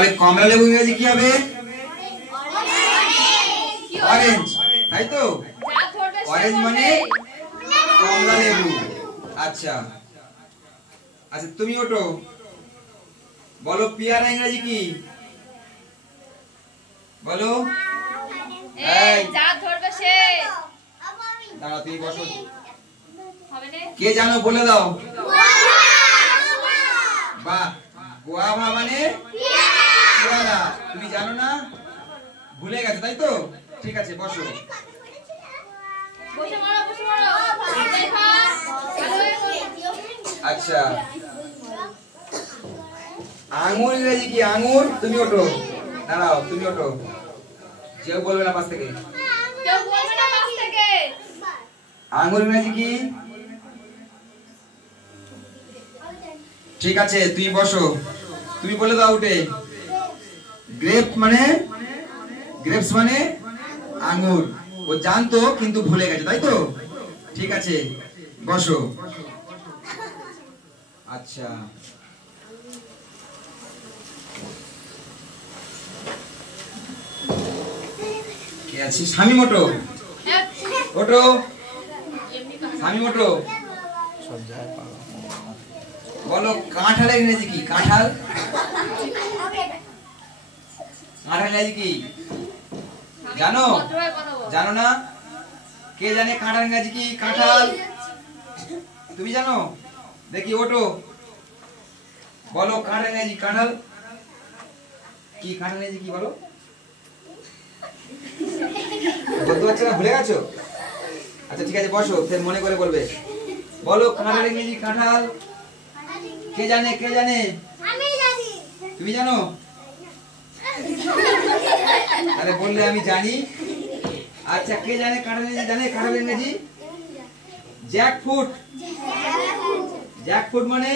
তাহলে কমলা লেবু ইংরেজি কি হবে? অরেঞ্জ, তাই তো? অরেঞ্জ মানে কমলা লেবু। আচ্ছা আচ্ছা, তুমি ওঠো, বলো পেয়ারা ইংরেজি কি? বলো। দাঁড়াও, তুমি বসো। কে জানো বলে দাও। বাহ, গোয়াভা মানে পেয়ারা। তুমি জানো না, ভুলে গেছো তাই তো? ঠিক আছে, বসো। আচ্ছা, আঙ্গুর ইংরেজি কি? আঙ্গুর, তুমি ওঠো, দাঁড়াও, তুমি ওঠো, কেউ বলবে না পাশ থেকে। আঙ্গুর ইংরেজি কি? ঠিক আছে, তুমি বসো, তুমি বলে দাও উঠে। গ্রেপ মানে, গ্রেপস মানে আঙ্গুর। ও জানতো কিন্তু ভুলে গেছে তাই তো? ঠিক আছে, বসো। আচ্ছা, কে আছে? স্বামী মোটো, ওঠো, স্বামী মোটো, বলো কাঁঠাল ইংরেজি কি? কাঁঠাল, কাঁঠাল ইংরেজি কি জানো? জানো না? কে জানে কাঁঠাল ইংরেজি কি? কাঁঠাল, তুমি জানো? দেখি ওঠো, বলো কাঁঠাল ইংরেজি। কাঁঠাল কি? কাঁঠাল ইংরেজি কি বলো? বলতে পারছো না, ভুলে গেছো? আচ্ছা ঠিক আছে, বসো, ফের মনে করে বলবে। বলো কাঁঠাল ইংরেজি কাঁঠাল। কে জানে? কে জানে? তুমি জানো? আরে বললে আমি জানি। আচ্ছা, কে জানে কাঁঠাল ইংরেজি? জানে কাঁঠাল ইংরেজি? জ্যাকফ্রুট, জ্যাকফ্রুট মানে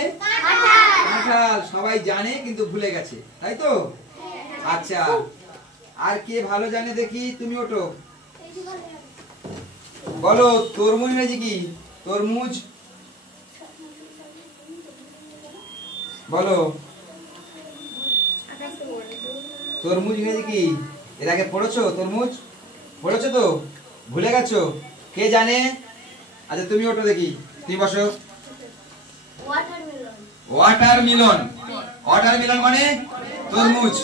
কাঁঠাল। সবাই জানে কিন্তু ভুলে গেছে তাই তো? আচ্ছা, আর কে ভালো জানে দেখি? তুমি ওঠো, বলো তরমুজ ইংরেজি কি? তরমুজ, বলো তরমুজ ইংরেজি কি? এর আগে পড়েছো তরমুজ? পড়েছো তো? ভুলে গেছো? কে জানে? আচ্ছা তুমি ওঠো দেখি, তুমি বসো। ওয়াটারমেলন, ওয়াটারমেলন মানে তরমুজ।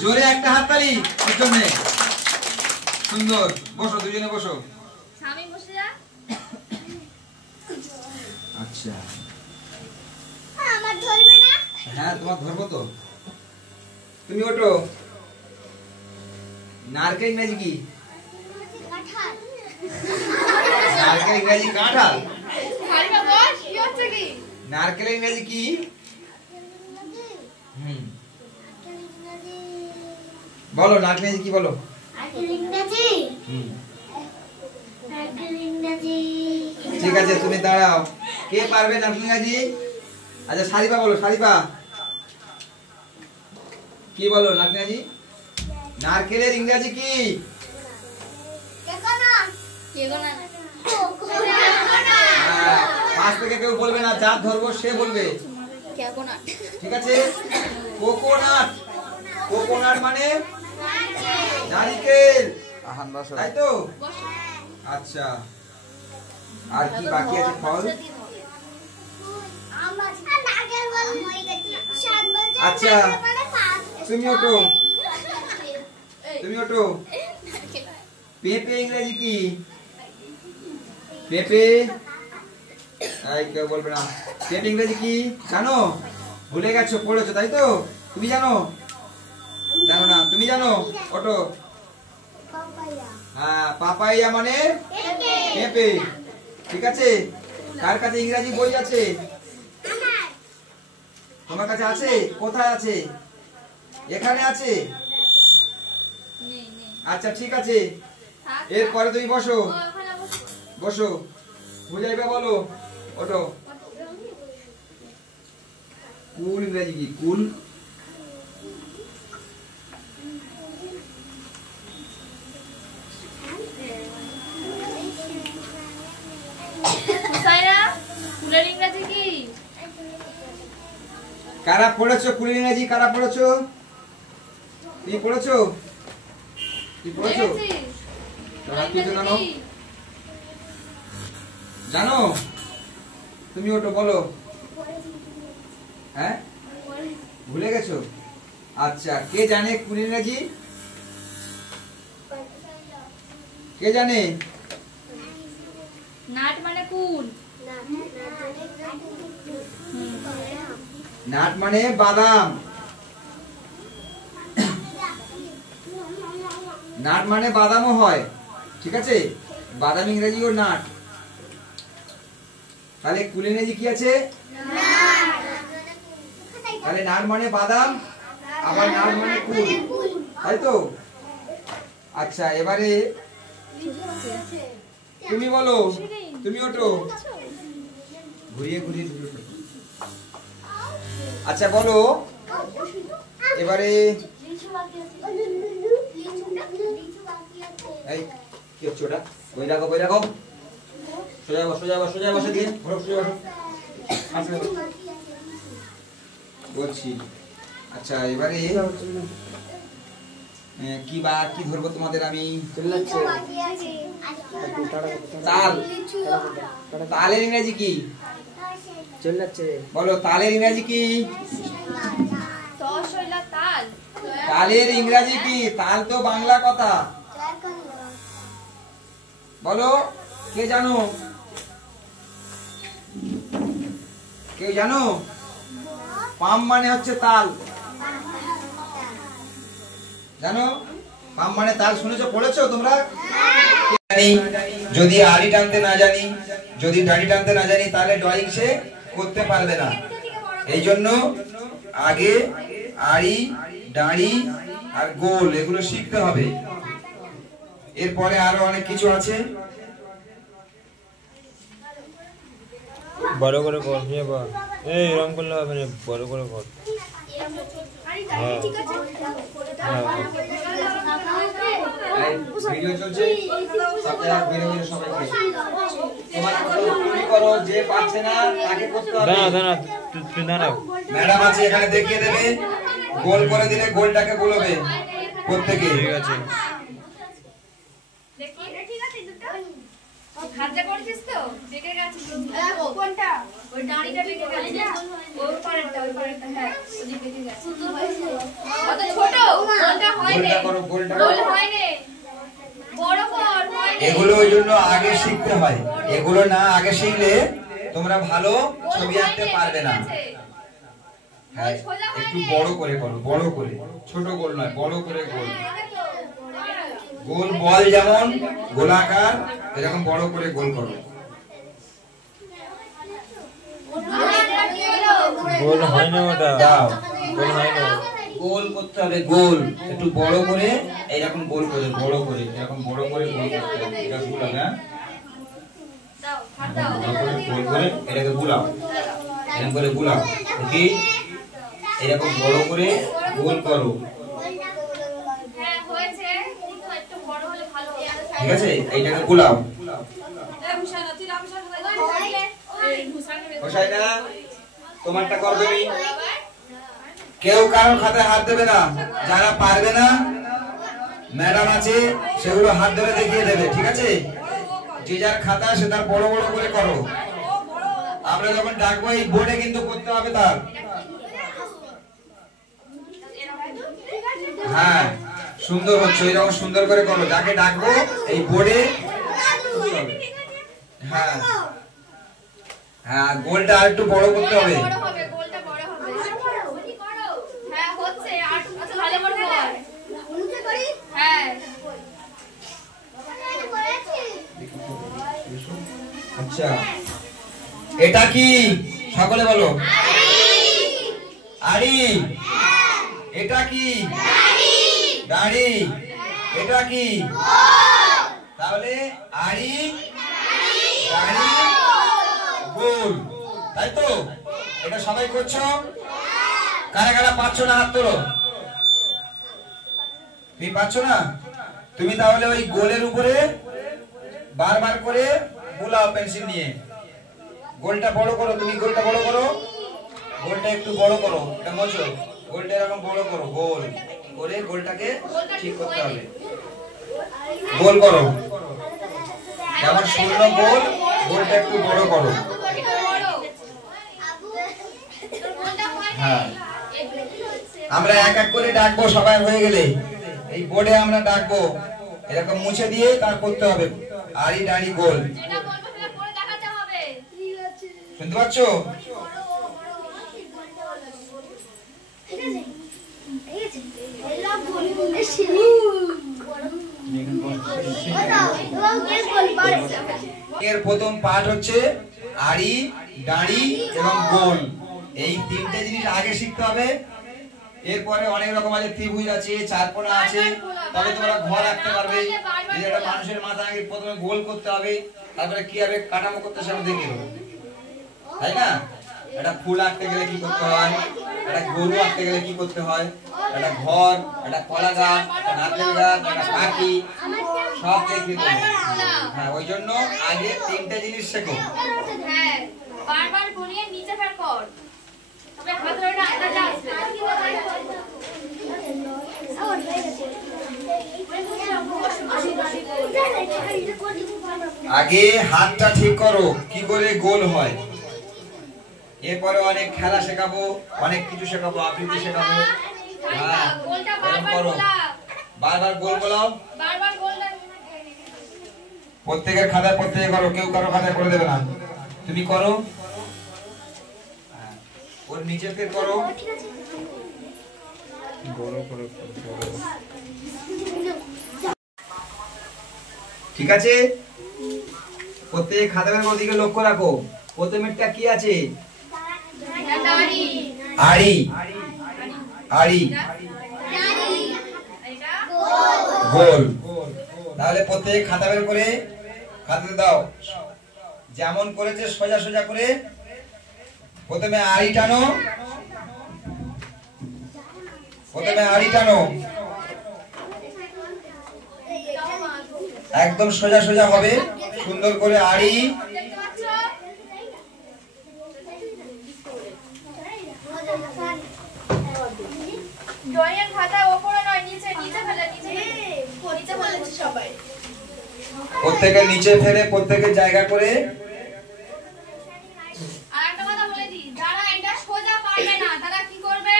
জোরে একটা হাততালি ওর জন্য। সুন্দর, বসো, দুজনে বসো। আচ্ছা, হ্যাঁ তোমার ধরবো তো। তুমি ওঠো, নারকেল ইংরেজি কি? নারকেল ইংরেজি কাঁঠাল। নারকেল ইংরেজি কি? বলো নারকেল ইংরেজি কি? বলো। ঠিক আছে, তুমি দাঁড়াও, কে পারবে নারকেল ইংরেজি? আচ্ছা সারিপা বলো, সারিপা কি বলো নারকেল ইংরেজি? নারকেলের ইংরেজি কি? পাঁচ থেকে কেউ বলবে না, যার ধরবো সে বলবে। ঠিক আছে, কোকোনাট, কোকোনাট মানে নারকেল, তাই তো? আচ্ছা, আর কি বাকি আছে ফল? আচ্ছা তুমি ওঠো, তুমি ওঠো। পেঁপে ইংরেজি কি? পেঁপে, কেউ বলবে না। পেঁপে ইংরেজি কি জানো? ভুলে গেছো, পড়েছো তাই তো? তুমি জানো? জানো না? তুমি জানো? ওঠো। হ্যাঁ, পাপাইয়া মানে পেঁপে। ঠিক আছে, কার কাছে ইংরেজি বই আছে? তোমার কাছে আছে? কোথায় আছে? এখানে আছে? আচ্ছা ঠিক আছে, এরপরে তুমি বসো, বসো, বুঝাইবে বলো, ওঠো। কুল ইংরেজি কি? কুল, কারা পড়েছো কুলের ইংরেজি? কারা পড়েছো? তুমি পড়েছো? তুমি পড়েছো? জানো? জানো? তুমি ওটা বলো। হ্যাঁ, ভুলে গেছো? আচ্ছা, কে জানে কুল ইংরেজি? কে জানে? নাট মানে কুল। নাট মানে বাদাম। নাট মানে বাদামও হয়, ঠিক আছে? বাদাম ইংরেজিও নাট। তাহলে কুল ইংরেজি কি আছে? তাহলে নাট মানে বাদাম, আবার নাট মানে কুল, তাই তো? আচ্ছা, এবারে তুমি বলো। তুমি ওঠো, ঘুরিয়ে ঘুরিয়ে ঘুরিয়ে। আচ্ছা বলো এবারে। এই কি হচ্ছে ওটা? বই রাখো, বই রাখো। সোজা বসো, সোজা বসো, সোজা বসে দিয়ে ঘোরো, সোজা বসো। আচ্ছা বলছি। আচ্ছা এবারে কি বা কি ধরবো তোমাদের আমি? তাল। তালের ইংরেজি কি? বলো, তালের ইংরেজি কি? তালের ইংরেজি কি? তাল তো বাংলা কথা। বলো, কে জানো? কেউ জানো? পাম মানে হচ্ছে তাল, জানো? পাম মানে তাল। শুনেছো, পড়েছো তোমরা? যদি আড়ি টানতে না জানি, যদি দাড়ি টানতে না জানি, তাহলে ড্রয়িং সে করতে পারবে না। এই জন্য আগে আড়ি, দাড়ি আর গোল এগুলো শিখতে হবে। এরপরে আরো অনেক কিছু আছে। বড় করে কর, এই রং করলে হবে না, বড় করে কর। ভিডিও চলছে, সবাই করো। যে পারছে না তাকে করতে হবে। দাঁড়াও, ম্যাডাম আছে এখানে, দেখিয়ে দেবে। গোল করে দিলে গোলটাকে বলবে প্রত্যেকে। ঠিক আছে। খাজা করছিস তো? বেঁকে গেছিস তো? কোনটা? ওই দাঁড়িটা বেঁকে গেছে না? ওই পারেরটা, ওই পারেরটা। হ্যাঁ, ওই বেঁকে গেছে। কত ছোট? গোলটা হয় না। গোল হয় না। বড় কর, হয় না। এগুলো ওই জন্য আগে শিখতে হয়। এগুলো না আগে শিখলে তোমরা ভালো ছবি আঁকতে পারবে না। হ্যাঁ, একটু বড় করে করো, বড় করে। ছোট গোল নয়, বড় করে গোল। গোল বল যেমন গোলাকার, এরকম বড় করে গোল করো। গোল হয় না ওটা, দাও, গোল হয় না। গোল করতে হবে, গোল একটু বড় করে, এইরকম গোল করে, বড় করে, এরকম বড় করে গোল করতে হবে। এটা গোল হবে, হ্যাঁ? দাও, হাত দাও। গোল করে এটাকে বুলাও, এরকম করে বুলাও। দেখি, এরকম বড় করে গোল করো। হ্যাঁ, হয়েছে। কিন্তু একটু বড় হলে ভালো হতো। ঠিক আছে, এইটাকে বুলাও। হোসাইনা, তোমারটা কর তুমি। কেউ কারোর খাতায় হাত দেবে না। যারা পারবে না, ম্যাডাম আছে, সেগুলো হাত ধরে দেখিয়ে দেবে, ঠিক আছে? যে যার খাতা সে তার বড় বড় করে করো। আমরা যখন ডাকবো এই বোর্ডে কিন্তু করতে হবে তার। হ্যাঁ, সুন্দর হচ্ছে, এরকম সুন্দর করে করো। যাকে ডাকবো এই বোর্ডে। হ্যাঁ হ্যাঁ, গোলটা আর একটু বড় করতে হবে। বড় হবে, গোলটা বড় হবে। হ্যাঁ, হচ্ছে। আর একটু ভালো করে কর। মুছে করি? হ্যাঁ। আচ্ছা, এটা কি? সকলে বলো। আড়ি। এটা কি? দাড়ি। এটা কি? তাহলে আড়ি, দাড়ি, গোল, তাই তো? এটা সবাই করছো? কারা কারা পাচ্ছো না হাত তোলো। তুমি পাচ্ছো না? তুমি তাহলে ওই গোলের উপরে বারবার করে বুলাও পেন্সিল নিয়ে। গোলটা বড় করো, তুমি গোলটা বড় করো, গোলটা একটু বড় করো। এটা মোছো, গোলটা এরকম বড় করো, গোল করে গোলটাকে ঠিক করতে হবে। গোল করো, যেমন শূন্য গোল, গোলটা একটু বড় করো। হ্যাঁ, আমরা এক এক করে ডাকবো, সবাই হয়ে গেলে এই বোর্ডে আমরা ডাকবো, এরকম মুছে দিয়ে তার করতে হবে আড়ি দাঁড়ি গোল। শুনতে পাচ্ছ? এর প্রথম পার্ট হচ্ছে আড়ি, দাঁড়ি এবং গোল। এই তিনটে জিনিস আগে শিখতে হবে। এরপরে অনেক রকম আছে, ত্রিভুজ আছে, চারকোনা আছে, তবে তোমরা ঘর আঁকতে পারবে। এই একটা মানুষের মাথা আগে প্রথমে গোল করতে হবে, তারপরে কি হবে কাঠামো করতে সেটা দেখে নেবো, তাই না? একটা ফুল আঁকতে গেলে কি করতে হয়, একটা গরু আঁকতে গেলে কি করতে হয়, একটা ঘর, একটা কলা গাছ, একটা নারকেল গাছ, একটা পাখি, সব দেখে দেবো। হ্যাঁ, ওই জন্য আগে তিনটে জিনিস শেখো। হ্যাঁ, বারবার ঘুরিয়ে নিচে ফের কর, তবে হাত ধরে আন্দাজ আসবে। আগে হাতটা ঠিক করো, কি করে গোল হয়। এরপরে অনেক খেলা শেখাবো, অনেক কিছু শেখাবো, আবৃত্তি শেখাবো। হ্যাঁ, করো, বারবার গোল বলাও। প্রত্যেকের খাতায় প্রত্যেকে করো, কেউ কারো খাতায় করে দেবে না, তুমি করো। ওর নিচে ফের করো, ঠিক আছে? প্রত্যেক খাতার দিকে লক্ষ্য রাখো। প্রথমেরটা কি আছে? আড়ি, আড়ি, গোল। তাহলে প্রত্যেক খাতা বের করে খাতাতে দাও, যেমন করেছে সোজা সোজা করে। প্রথমে আড়ি টানো, প্রথমে আড়ি টানো, একদম সোজা সোজা হবে, সুন্দর করে আড়ি। ড্রয়িং খাতায় উপরে নয়, নিচে, নিচে ফেলে, নিচে ফেলে সবাই। প্রত্যেকের নিচে ফেলে প্রত্যেকের জায়গা করে। আর একটা কথা বলে দিই, যারা এটা সোজা পারবে না তারা কি করবে,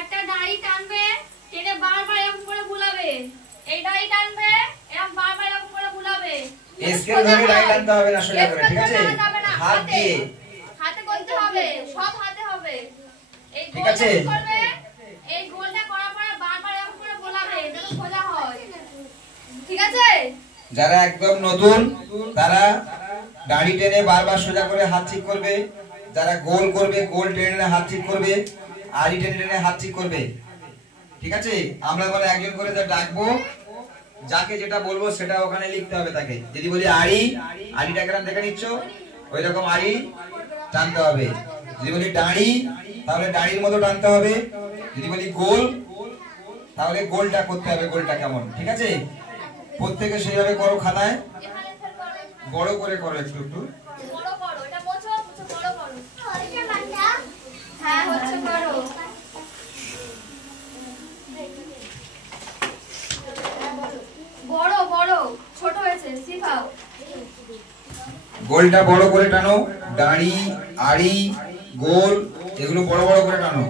একটা দাড়ি টানবে, টেনে বারবার এরকম করে বুলাবে। এই দাড়ি টানবে, এরকম বারবার এরকম করে বুলাবে। স্কেল ধরে দাড়ি টানতে হবে না সোজা করে, ঠিক আছে? হাত দিয়ে, হাতে করতে হবে, সব হাতে হবে। এই ঠিক আছে? গোলটা করবে, এই গোলটা করার পরে বারবার এরকম করে বুলাবে যেন সোজা হয়, ঠিক আছে? যারা একদম নতুন তারা দাড়ি টেনে বারবার সোজা করে হাত ঠিক করবে। যারা গোল করবে, গোল টেনে হাত ঠিক করবে, আড়ি টেনে টেনে হাত ঠিক করবে, ঠিক আছে? আমরা মানে একজন করে যা ডাকবো, যাকে যেটা বলবো সেটা ওখানে লিখতে হবে তাকে। যদি বলি আড়ি, আড়িটা কেমন দেখে নিচ্ছ, ওই রকম আড়ি টানতে হবে। যদি বলি দাড়ি, তাহলে দাড়ির মতো টানতে হবে। যদি বলি গোল, তাহলে গোলটা করতে হবে, গোলটা কেমন, ঠিক আছে? প্রত্যেকে সেইভাবে করো, খাতায় বড় করে করো, একটু একটু বড় করো, এটা মোছো, মোছো বড় করো। হ্যাঁ, হচ্ছে করো। বড় বড়, ছোট হয়েছে, শিখাও। গোলটা বড় করে টানো, দাড়ি, আড়ি, গোল, এগুলো বড় বড় করে টানো।